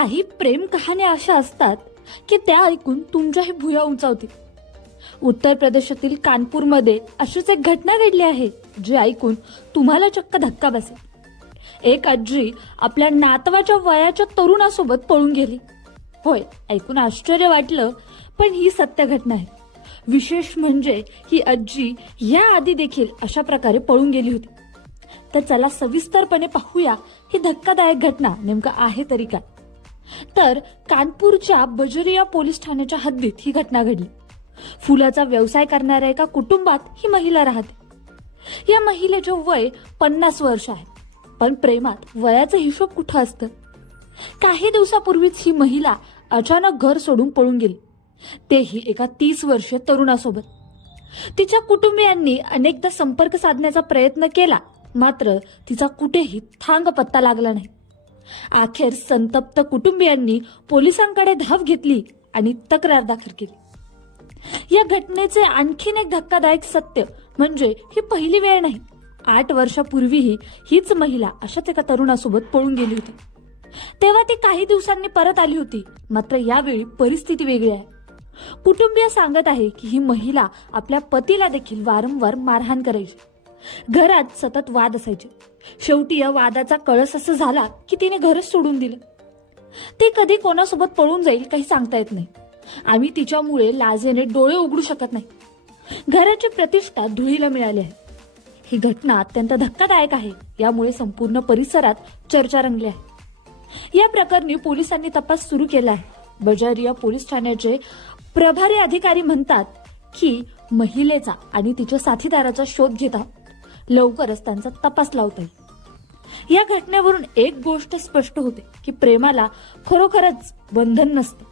काही प्रेम कहाण्या अशा असतात की त्या ऐकून तुमच्याही भुया उंचावतील. उत्तर प्रदेशातील कानपूरमध्ये अशीच एक घटना घडली आहे जी ऐकून तुम्हाला चक्क धक्का बसेल. एक आजी आपल्या नातवाच्या वयाच्या तरुणासोबत पळून गेली. होय ऐकून आश्चर्य वाटलं पण ही सत्य घटना आहे. विशेष म्हणजे ही आजी या आधी देखील अशा प्रकारे पळून गेली होती. तर चला सविस्तरपणे पाहूया ही धक्कादायक घटना नेमकं आहे तरी काय. तर कानपूरच्या बजरिया पोलीस ठाण्याच्या हद्दीत ही घटना घडली. फुलाचा व्यवसाय करणाऱ्या एका कुटुंबात ही महिला राहते. या महिलेचे वय पन्नास वर्ष आहे पण प्रेमात वयाचं हिशोब कुठं असतं? काही दिवसापूर्वीच ही महिला अचानक घर सोडून पळून गेली. तेही एका तीस वर्षीय तरुणासोबत. तिच्या कुटुंबियांनी अनेकदा संपर्क साधण्याचा प्रयत्न केला मात्र तिचा कुठेही थांग पत्ता लागला नाही. अखेर संतप्त कुटुंबियांनी पोलिसांकडे धाव घेतली आणि तक्रार दाखल केली. या घटनेचे आणखीन एक धक्कादायक सत्य म्हणजे ही पहिली वेळ नाही. आठ वर्षापूर्वीही हीच महिला अशाच एका तरुणासोबत पळून गेली होती. तेव्हा ती काही दिवसांनी परत आली होती. मात्र यावेळी परिस्थिती वेगळी आहे. कुटुंबीय सांगत आहे की ही महिला आपल्या पतीला देखील वारंवार मारहाण करायची. घरात सतत वाद असायचे. शेवटी या वादाचा कळस असं झाला की तिने घरच सोडून दिलं. ते कधी कोणासोबत पळून जाईल काही सांगता येत नाही. आम्ही तिच्यामुळे लाजेने डोळे उघडू शकत नाही. घराची प्रतिष्ठा धुळीला मिळाली आहे. ही घटना अत्यंत धक्कादायक आहे. यामुळे संपूर्ण परिसरात चर्चा रंगली आहे. या प्रकरणी पोलिसांनी तपास सुरू केला आहे. बजारिया पोलीस ठाण्याचे प्रभारी अधिकारी म्हणतात की महिलेचा आणि तिच्या साथीदाराचा शोध घेतात लवकरच त्यांचा तपास लावता येईल. या घटनेवरून एक गोष्ट स्पष्ट होते की प्रेमाला खरोखरच बंधन नसतं.